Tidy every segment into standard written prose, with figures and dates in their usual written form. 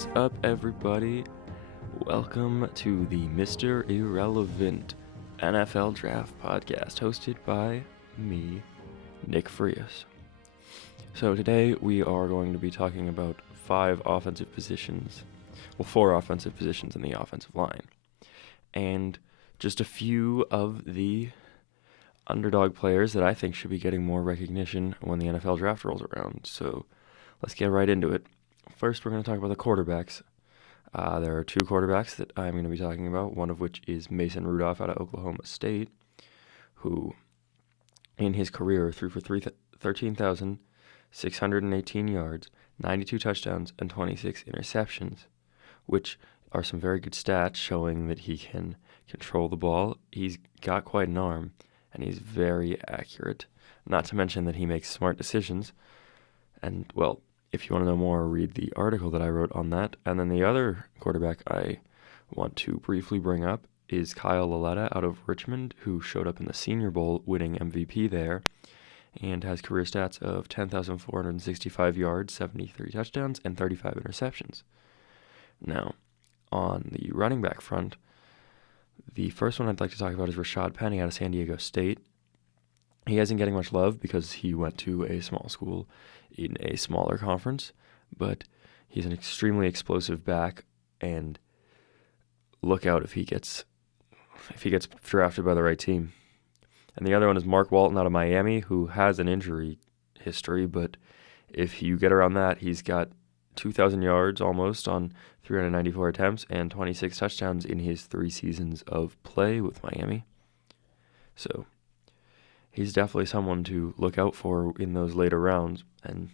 What's up, everybody? Welcome to the Mr. Irrelevant NFL Draft Podcast, hosted by me, Nick Frias. So today we are going to be talking about four offensive positions in the offensive line, and just a few of the underdog players that I think should be getting more recognition when the NFL Draft rolls around. So let's get right into it. First, we're going to talk about the quarterbacks. There are two quarterbacks that I'm going to be talking about, one of which is Mason Rudolph out of Oklahoma State, who in his career threw for 13,618 yards, 92 touchdowns, and 26 interceptions, which are some very good stats showing that he can control the ball. He's got quite an arm, and he's very accurate, not to mention that he makes smart decisions. And, well, if you want to know more, read the article that I wrote on that. And then the other quarterback I want to briefly bring up is Kyle Lauletta out of Richmond, who showed up in the Senior Bowl winning MVP there and has career stats of 10,465 yards, 73 touchdowns, and 35 interceptions. Now, on the running back front, the first one I'd like to talk about is Rashad Penny out of San Diego State. He isn't getting much love because he went to a small school in a smaller conference, but he's an extremely explosive back, and look out if he gets drafted by the right team. And the other one is Mark Walton out of Miami, who has an injury history, but if you get around that, he's got 2,000 yards almost on 394 attempts and 26 touchdowns in his 3 seasons of play with Miami. So he's definitely someone to look out for in those later rounds, and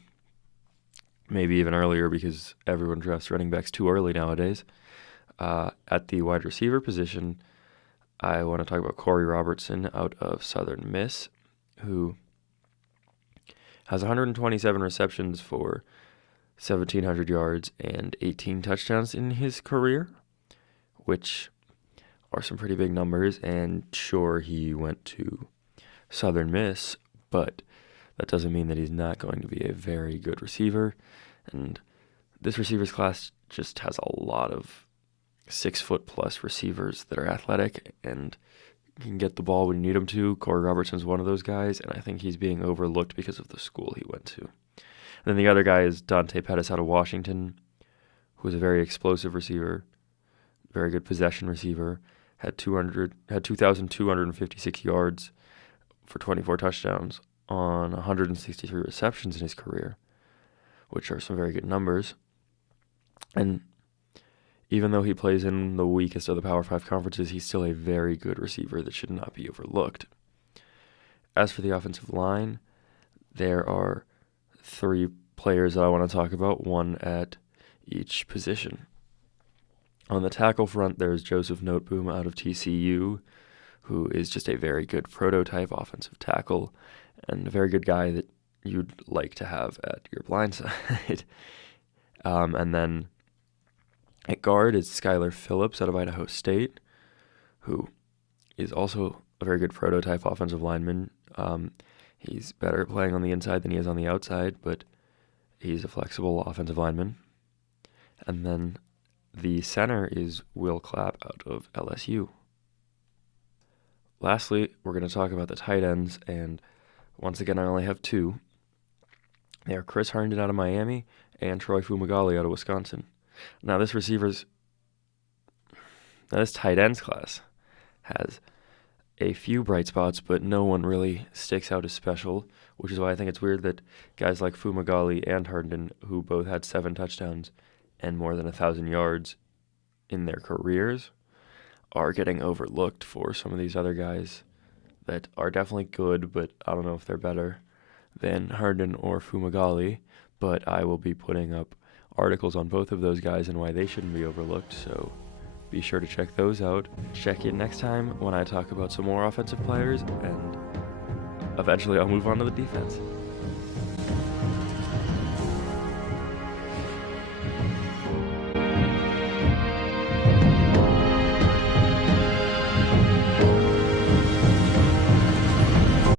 maybe even earlier because everyone drafts running backs too early nowadays. At the wide receiver position, I want to talk about Corey Robertson out of Southern Miss, who has 127 receptions for 1,700 yards and 18 touchdowns in his career, which are some pretty big numbers. And sure, he went to Southern Miss, but that doesn't mean that he's not going to be a very good receiver. And this receivers class just has a lot of 6-foot-plus receivers that are athletic and can get the ball when you need them to. Corey Robertson's one of those guys, and I think he's being overlooked because of the school he went to. And then the other guy is Dante Pettis out of Washington, who is a very explosive receiver, very good possession receiver, had 2,256 yards for 24 touchdowns on 163 receptions in his career, which are some very good numbers. And even though he plays in the weakest of the Power 5 conferences, he's still a very good receiver that should not be overlooked. As for the offensive line, there are 3 players that I want to talk about, one at each position. On the tackle front, there's Joseph Noteboom out of TCU, who is just a very good prototype offensive tackle and a very good guy that you'd like to have at your blind side. And then at guard is Skylar Phillips out of Idaho State, who is also a very good prototype offensive lineman. He's better at playing on the inside than he is on the outside, but he's a flexible offensive lineman. And then the center is Will Clapp out of LSU. Lastly, we're going to talk about the tight ends, and once again, I only have 2. They are Chris Herndon out of Miami and Troy Fumagalli out of Wisconsin. Now, this tight ends class has a few bright spots, but no one really sticks out as special, which is why I think it's weird that guys like Fumagalli and Herndon, who both had 7 touchdowns and more than 1,000 yards in their careers, are getting overlooked for some of these other guys that are definitely good, but I don't know if they're better than Herndon or Fumagalli. But I will be putting up articles on both of those guys and why they shouldn't be overlooked, so be sure to check those out. Check in next time when I talk about some more offensive players, and eventually I'll move on to the defense.